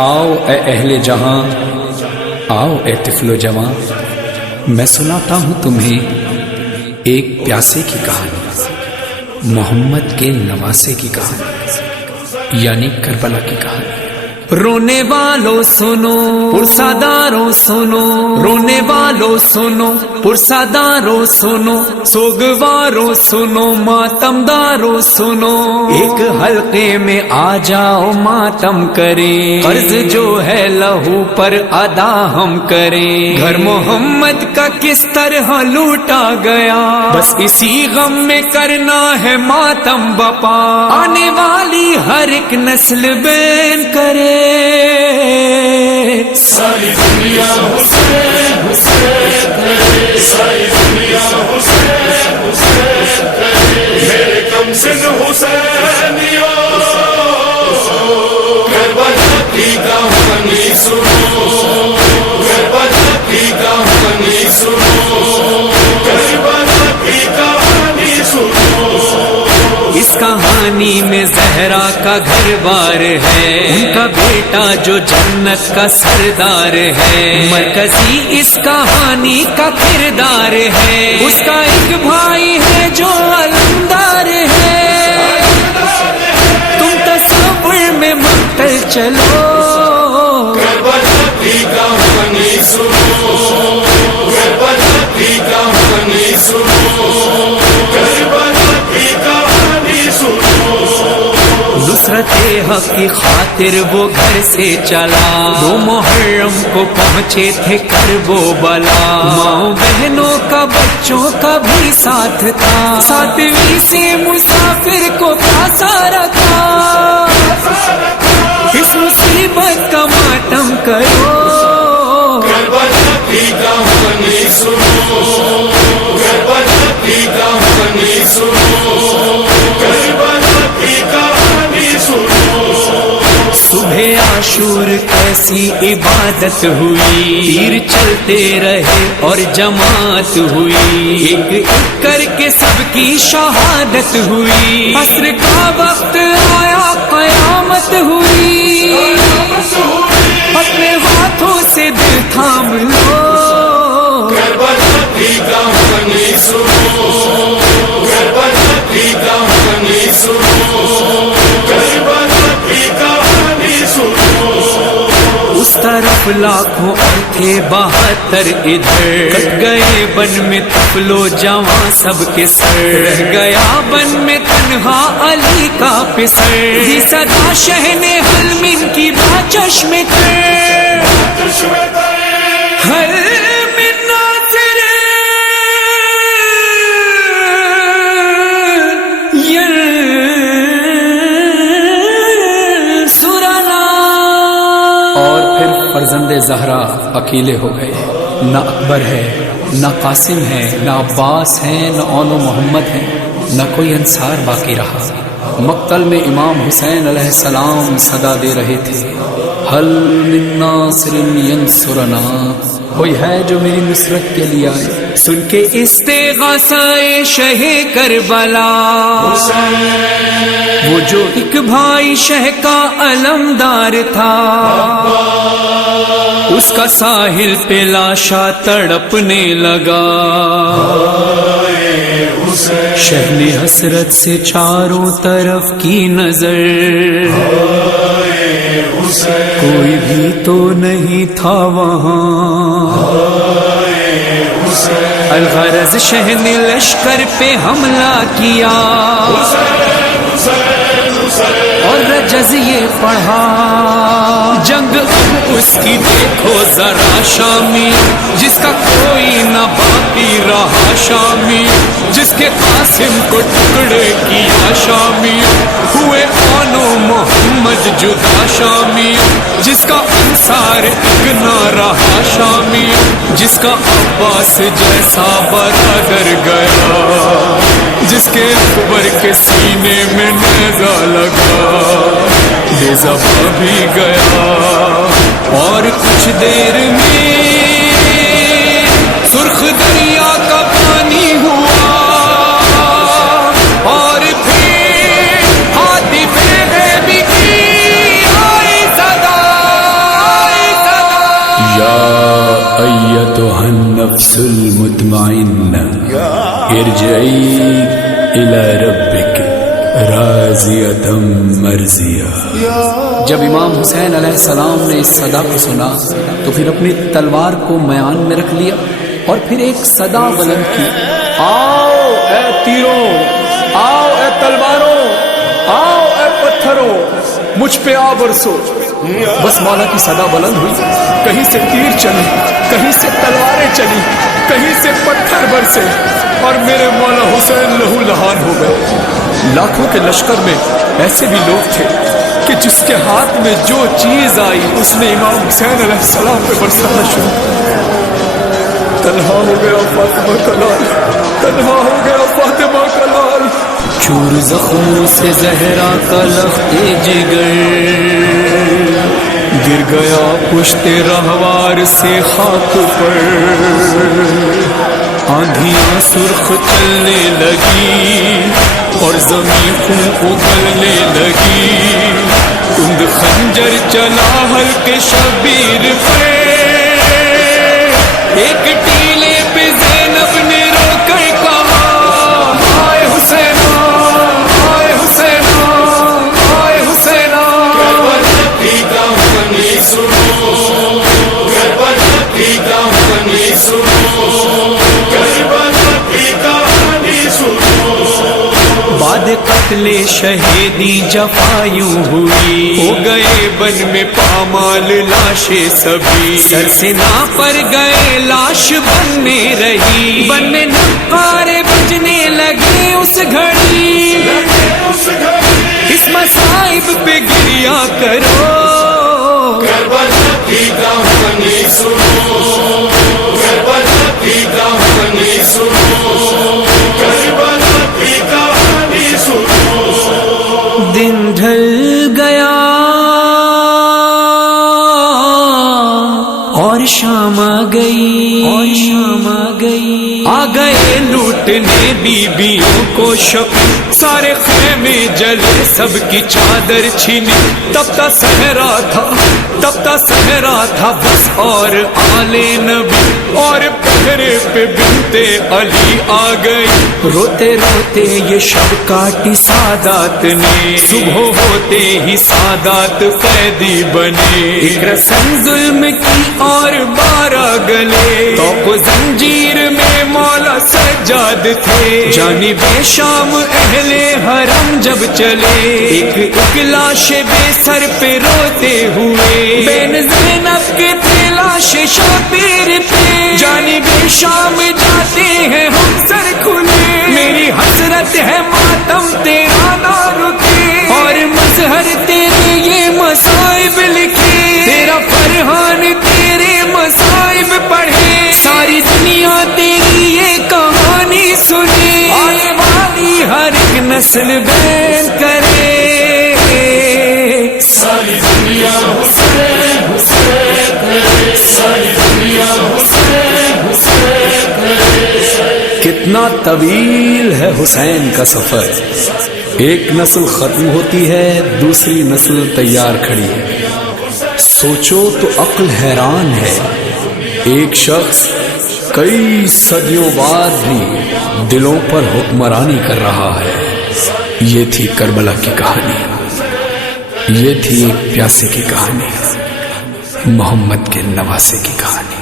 آؤ اے اہل جہاں، آؤ اے طفل و جوان، میں سناتا ہوں تمہیں ایک پیاسے کی کہانی، محمد کے نواسے کی کہانی، یعنی کربلا کی کہانی۔ رونے والوں سنو، پرساداروں سنو، رونے والوں سنو، پرساداروں سنو، سوگواروں سنو، ماتمداروں سنو، ایک حلقے میں آ جاؤ ماتم کریں، قرض جو ہے لہو پر ادا ہم کریں، گھر محمد کا کس طرح لوٹا گیا، بس اسی غم میں کرنا ہے ماتم بپا، آنے والی ہر ایک نسل بین کرے، ساری دنیا حسین حسین کرے، ساری دنیا حسین حسین کرے، میرے کم سن حسینیوں کربلا کی کہانی سنو، کربلا کی کہانی سنو، کربلا کی کہانی سنو۔ اس کہانی میں زہرا کا گھر بار ہے، ان کا بیٹا جو جنت کا سردار ہے، مرکزی اس کہانی کا کردار ہے، اس کا ایک بھائی ہے جو علمدار ہے، تم تصور میں مقتل چلو، کربلا کی کہانی سنو، کربلا کی کہانی سنو، کربلا کی کہانی سنو۔ نصرت حق کی خاطر وہ گھر سے چلا، 2 محرم کو پہنچے تھے کرب و بلا، ماں بہنوں کا بچوں کا بھی ساتھ تھا، 7ویں سے مسافر کو پھانسا رکھا، اس مصیبت کا ماتم کرو، کربلا کی کہانی سنو، کربلا کی کہانی سنو، کربلا کی کہانی سنو۔ صبح عاشور کیسی عبادت ہوئی، تیر چلتے رہے اور جماعت ہوئی، ایک ایک کر کے سب کی شہادت ہوئی، عصر کا وقت آیا قیامت ہوئی، اپنے ہاتھوں سے دل تھام لو، کربلا کی کہانی سنو، کربلا کی کہانی سنو، کربلا کی کہانی سنو۔ اس طرف لاکھوں تھے 72 ادھر، کٹ گئے بن میں طفل و جوان سب کے سر، رہ گیا بن میں تنہا علی کا پسر، دی صدا شہن حلم کی باچشم کر، ہر من ناظر سرنا۔ اور پھر فرزند زہرا اکیلے ہو گئے، نہ اکبر ہے، نہ قاسم ہے، نہ عباس ہے، نہ اون و محمد ہے، نہ کوئی انصار باقی رہا۔ مقتل میں امام حسین علیہ السلام صدا دے رہے تھے، حل من ناصر ینصرنا، کوئی ہے جو میری نصرت کے لیے آئے، سن کے استغاثہ شہ کربلا، وہ جو ایک بھائی شہ کا علمدار تھا، اس کا ساحل پہ لاشا تڑپنے لگا، شہ نے حسرت سے چاروں طرف کی نظر، کوئی بھی تو نہیں تھا وہاں، الغرض شہ نے لشکر پہ حملہ کیا، اور رجز یہ پڑھا، جنگ اب اس کی دیکھو ذرا شامی، جس کا کوئی نہ باقی رہا شامی، جس کے قاسم کو ٹکڑے کیا شامی، ہوئے اون و محمد جدا شامی، جس کا انصار ایک نہ رہا شامی، جس کا عباس جیسا برادر گیا، جس کے اکبر کے سینے میں نیزہ لگا، بے زباں بھی گیا، اور کچھ دیر میں سرخ دریا کا پانی ہوا، اور پھر ہاتھی پہ غیبی کی آئی صدا، ایتها النفس المطمئنہ ارجعی الی ربک راضیۃ مرضیہ۔ جب امام حسین علیہ السلام نے اس صدا کو سنا تو پھر اپنی تلوار کو میان میں رکھ لیا اور پھر ایک صدا بلند کی، آؤ اے تیروں، آؤ اے تلواروں، آؤ اے پتھروں، مجھ پہ آ برسو۔ بس مولا کی صدا بلند ہوئی، کہیں سے تیر چلی، کہیں سے تلواریں چلی، کہیں سے پتھر برسے اور میرے مولا حسین لہو لہان ہو گئے۔ لاکھوں کے لشکر میں ایسے بھی لوگ تھے کہ جس کے ہاتھ میں جو چیز آئی اس نے امام حسین علیہ السلام پہ برسانا شروع کیا۔ تنہا ہو گیا فاطمہ کا لال، تنہا ہو گیا فاطمہ کا لال۔ چور زخموں سے زہرا کا لخت جگر گر گیا پشت رہوار سے خاک پر، آندھیاں سرخ چلنے لگی اور زمین خون اگلنے لگی، تند خنجر چلا حلق شبیر پہ، ایک ٹیلے پہ زینب نے رو کر کہا، ہائے حسینہ، ہائے حسینہ، ہائے حسینہ۔ کربلا کی کہانی سنو، کربلا کی کہانی سنو، کربلا کی کہانی سنو۔ بعد قتل شہیدی جفایوں ہوئی، ہو گئے بن میں پامال لاشیں سبھی، سر سے نا پر گئے لاش بننے رہی، بن میں نقارے بجنے لگے اس گھڑی، اس مصائب پہ گریا کرو۔ کربلا کی کہانی سنو، کربلا کی کہانی سنو، کربلا کی کہانی سنو۔ دن ڈھل گیا اور شام آ گئی، اور شام آ گئی، آ گئے لوٹنے بیویوں کو شب، سارے خیمے جلے سب کی چادر چھینی، تب تا صحرا تھا، تب تا صحرا تھا بس اور آل نبی، اور پہرے پہ بنتے علی آ گئی، روتے روتے یہ شب کاٹی سادات نے، صبح ہوتے ہی سادات قیدی بنے، ایک رسم ظلم کی اور 12 گلے، تو زنجیر میں مولا سجاد تھے، جانب شام اہل حرم جب چلے، ایک ایک لاش بے سر پہ روتے ہوئے، بین زینب کے تھے لاش شبیر پہ، جانب شام جاتے ہیں ہم سر کھلے، میری حسرت ہے ماتم تیرا نہ رکے، اور مظہر تیرے یہ مصائب لکھے، تیرا فرحان تیرے مصائب پڑھے، ساری دنیا تیری یہ کہانی سنے، آنے والی ہر ایک نسل بیان کرے، ساری دنیا حسین حسین کرے، ساری دنیا حسین حسین کرے۔ کتنا طویل ہے حسین کا سفر، ایک نسل ختم ہوتی ہے دوسری نسل تیار کھڑی ہے، سوچو تو عقل حیران ہے، ایک شخص کئی صدیوں بعد بھی دلوں پر حکمرانی کر رہا ہے۔ یہ تھی کربلا کی کہانی، یہ تھی ایک پیاسے کی کہانی، محمد کے نواسے کی کہانی۔